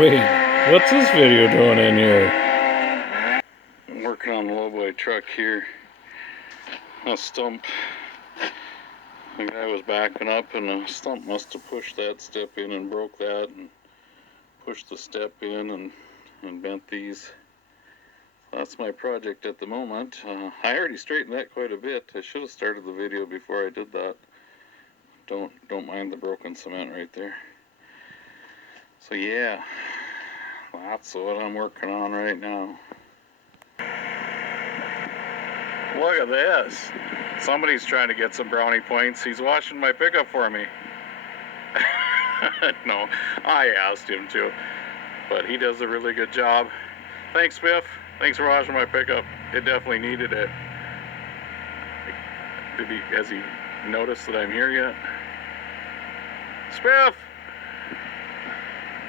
Wait, what's this video doing in here? I'm working on the lowboy truck here. A stump. The guy was backing up and the stump must have pushed that step in and broke that and pushed the step in and bent these. That's my project at the moment. I already straightened that quite a bit. I should have started the video before I did that. Don't mind the broken cement right there. So yeah, that's what I'm working on right now. Look at this. Somebody's trying to get some brownie points. He's washing my pickup for me. No, I asked him to, but he does a really good job. Thanks, Biff. Thanks for washing my pickup. It definitely needed it. Has he noticed that I'm here yet? Spiff!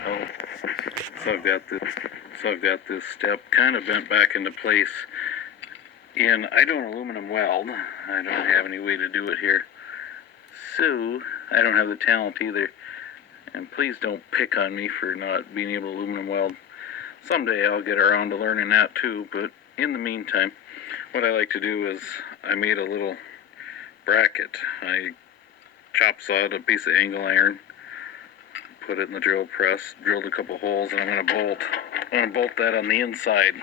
Oh, so I've got this step kind of bent back into place. And I don't aluminum weld. I don't have any way to do it here. So, I don't have the talent either. And please don't pick on me for not being able to aluminum weld. Someday I'll get around to learning that too, but in the meantime, what I like to do is I made a little bracket. I chop sawed a piece of angle iron, put it in the drill press, drilled a couple holes, and I'm going to bolt that on the inside.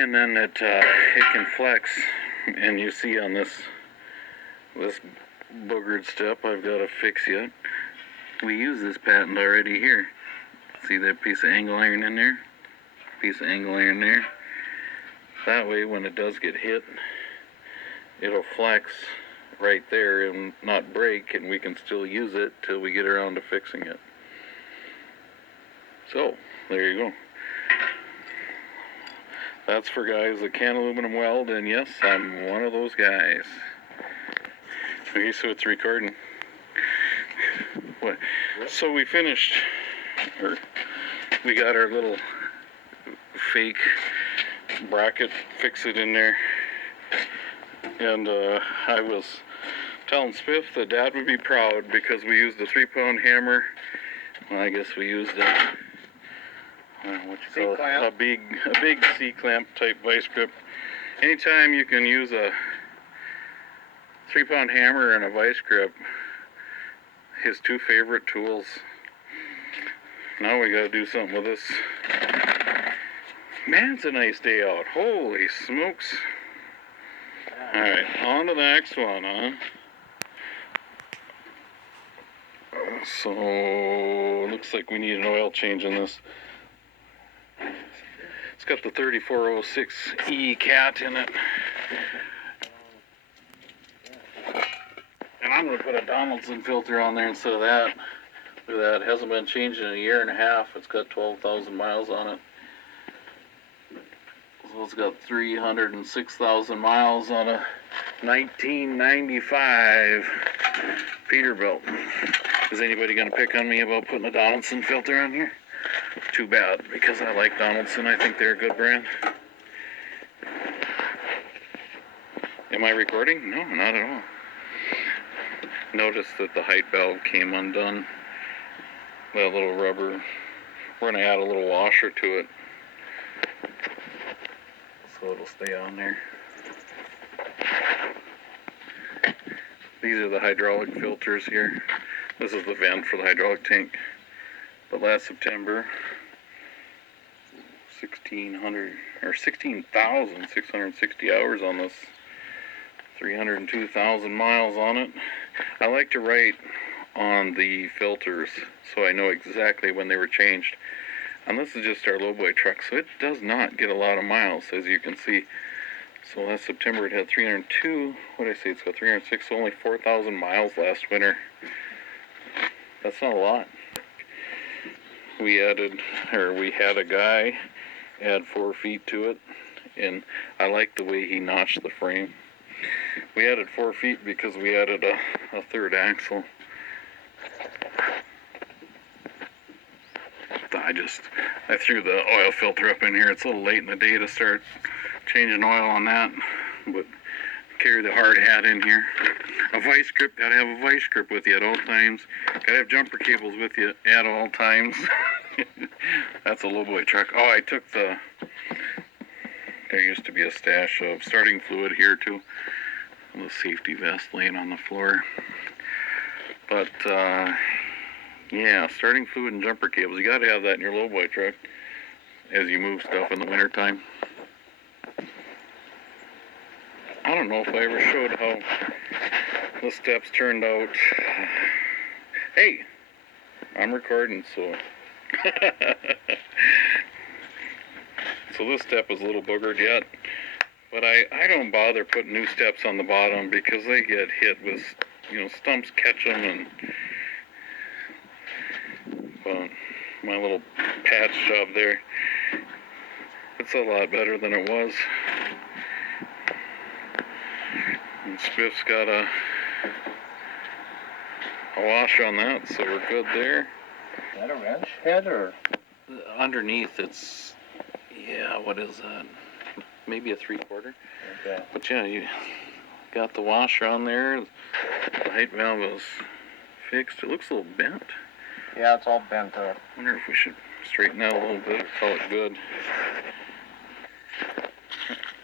And then it can flex, and you see on this boogered step I've got to fix yet. We use this patent already here. See that piece of angle iron in there? Piece of angle iron there. That way when it does get hit, it'll flex right there and not break, and we can still use it till we get around to fixing it. So, there you go. That's for guys that can't aluminum weld, and yes, I'm one of those guys. Okay, so it's recording. What? So we finished, or we got our little fake bracket, fix it in there, and I was telling Spiff that Dad would be proud because we used a 3-pound hammer. Well, I guess we used a big C-clamp type vice grip. Anytime you can use a 3-pound hammer and a vice grip, his two favorite tools. Now we gotta do something with this. Man, it's a nice day out. Holy smokes. Alright, on to the next one, huh? So, looks like we need an oil change in this. It's got the 3406E cat in it. And I'm going to put a Donaldson filter on there instead of that. Look at that, it hasn't been changed in a year and a half. It's got 12,000 miles on it. So it's got 306,000 miles on a 1995 Peterbilt. Is anybody going to pick on me about putting a Donaldson filter on here? Too bad, because I like Donaldson. I think they're a good brand. Am I recording? No, not at all. Notice that the height valve came undone. That little rubber. We're going to add a little washer to it, so it'll stay on there. These are the hydraulic filters here. This is the vent for the hydraulic tank. But last September, 16,660 hours on this, 302,000 miles on it. I like to write on the filters so I know exactly when they were changed. And this is just our lowboy truck, so it does not get a lot of miles, as you can see. So last September it had 302. What did I say? It's got 306. So only 4,000 miles last winter. That's not a lot. We had a guy add 4 feet to it, and I like the way he notched the frame. We added 4 feet because we added a third axle. I threw the oil filter up in here. It's a little late in the day to start changing oil on that, but carry the hard hat in here. A vice grip, gotta have a vice grip with you at all times. Gotta have jumper cables with you at all times. That's a lowboy truck. Oh, I took there used to be a stash of starting fluid here too. The safety vest laying on the floor. But, yeah, starting fluid and jumper cables. You gotta have that in your lowboy truck as you move stuff in the wintertime. I don't know if I ever showed how the steps turned out. Hey, I'm recording, so. So this step is a little boogered yet, but I don't bother putting new steps on the bottom because they get hit with, stumps catch them, and my little patch job there, it's a lot better than it was. And Spiff's got a wash on that, so we're good there. Is that a wrench head or? Underneath it's, what is that? Maybe a 3/4. Okay. But yeah, you got the washer on there. The height valve is fixed. It looks a little bent. Yeah, it's all bent up. I wonder if we should straighten that a little bit or call it good.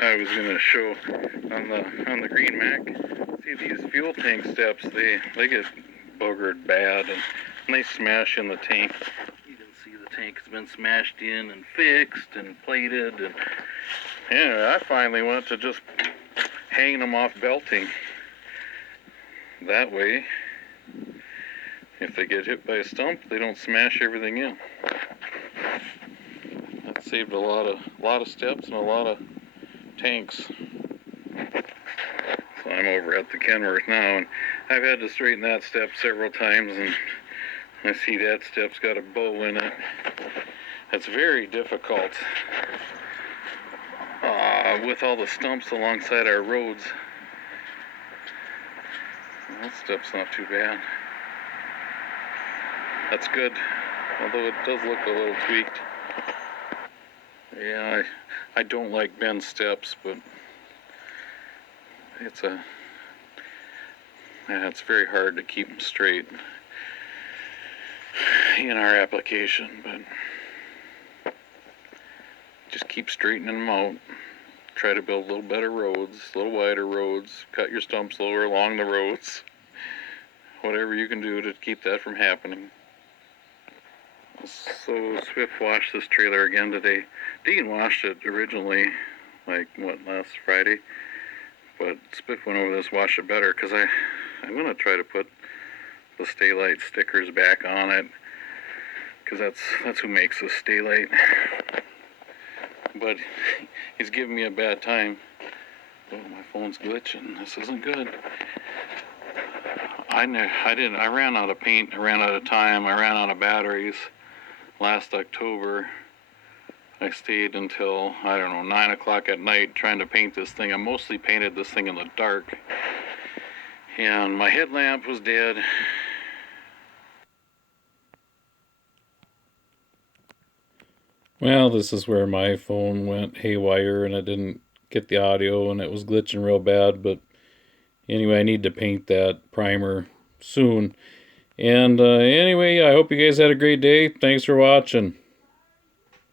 I was gonna show on the Green Mac. See, these fuel tank steps, they get boogered bad, and they smash in the tank. You can see the tank has been smashed in and fixed and plated, and I finally went to just hanging them off belting. That way, if they get hit by a stump, they don't smash everything in. That saved a lot of steps and a lot of tanks. So I'm over at the Kenworth now, and I've had to straighten that step several times, and I see that step's got a bow in it. That's very difficult with all the stumps alongside our roads. That step's not too bad. That's good, although it does look a little tweaked. Yeah, I don't like bend steps, but it's very hard to keep them straight in our application, but just keep straightening them out. Try to build a little better roads, a little wider roads, cut your stumps lower along the roads. Whatever you can do to keep that from happening. So Swift washed this trailer again today. Dean washed it originally, last Friday. But Spiff went over this, washed it better, because I'm going to try to put the Stay-Lite stickers back on it, because that's who makes the Stay-Lite. But he's giving me a bad time. Oh, my phone's glitching. This isn't good. I ran out of paint, I ran out of time, I ran out of batteries last October. I stayed until, 9 o'clock at night trying to paint this thing. I mostly painted this thing in the dark. And my headlamp was dead. Well, this is where my phone went haywire and I didn't get the audio and it was glitching real bad. But anyway, I need to paint that primer soon. And anyway, I hope you guys had a great day. Thanks for watching.